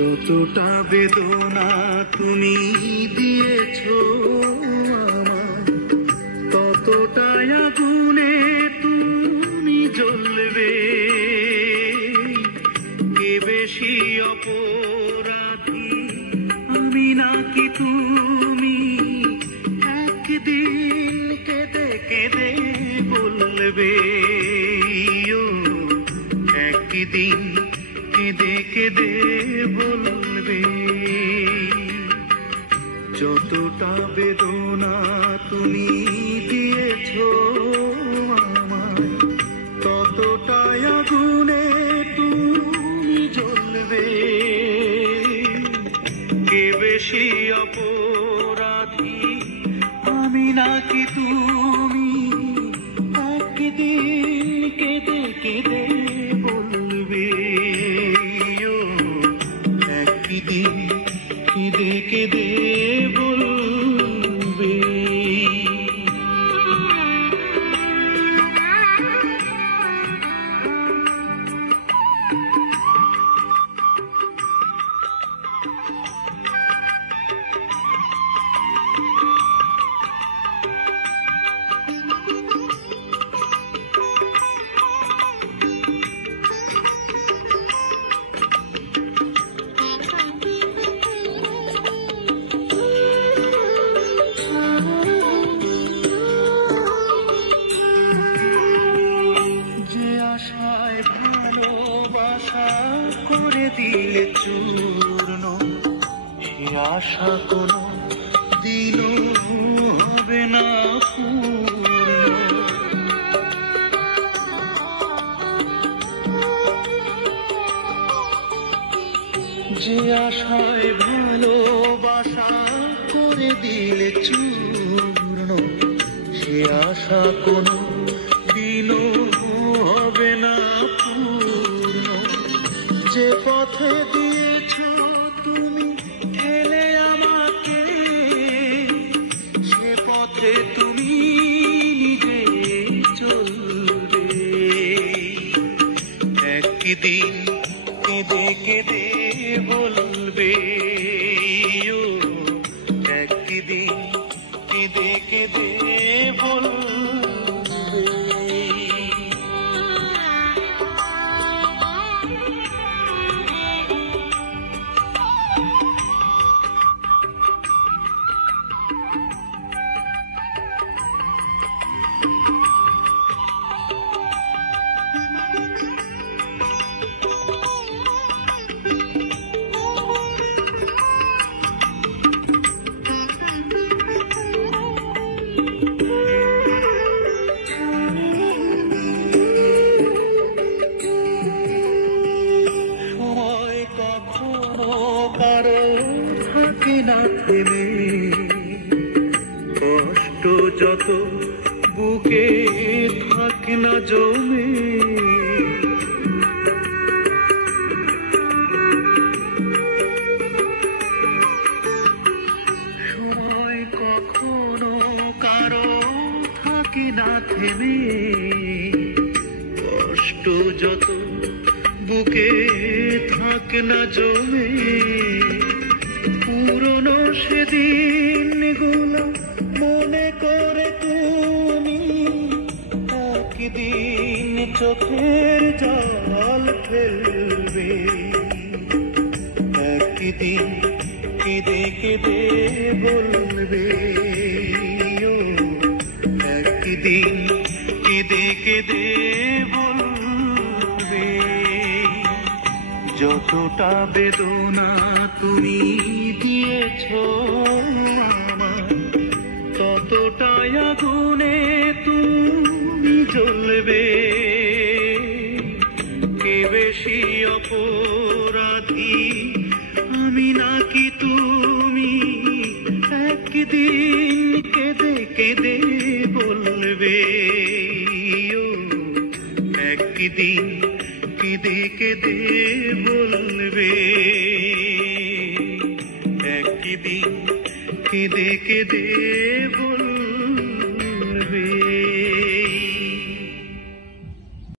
যতটা বেদনা তুমি দিয়েছো আমায়, ততটাই আগুনে তুমি জ্বলবে। কে বেশি অপরাধী, আমি নাকি তুমি? একদিন কেঁদে কেঁদে বলবে, একদিন কেঁদে কেঁদে বলবে। যতটা বেদনা তুমি দিয়েছো আমায়, ততটাই আগুনে তুমি জ্বলবে। কে বেশি অপরাধী, আমি নাকি তুমি? একদিন কেঁদে কেঁদে বলবে, একদিন কেঁদে কেঁদে বলবে। ভালোবাসা করে দিলে চূর্ণ, সে আশা কোনো দিনও হবে না পূর্ণ। যে আশায় ভালোবাসা করে দিলে চূর্ণ, সে আশা কোনো দিনও হবে না পূর্ণ। যে পথে দিয়েছ তুমি ঠেলে আমাকে, সে পথে তুমি নিজে চলবে। একদিন কেঁদে কেঁদে বলবে, একদিন কেঁদে কেঁদে বলবে। কারো থাকে না থেমে, কষ্ট যত বুকে থাকে না জমে। সময় কখনো কারো থাকে না থেমে, কষ্ট যত বুকে থাকে না জমে। পুরনো সেদিন গুলো মনে করে তুমি একদিন চোখের জল ফেলবে। একদিন কেঁদে কেঁদে বলবে, একদিন কেঁদে কেঁদে বলবে। যতটা বেদনা তুমি দিয়েছো আমায়, ততটাই আগুনে তুমি জ্বলবে। কে বেশি অপরাধী, আমি নাকি তুমি? একদিন কেঁদে কেঁদে বলবে, একদিন কেঁদে কেঁদে বলবে। একদিন কেঁদে কেঁদে বলবে।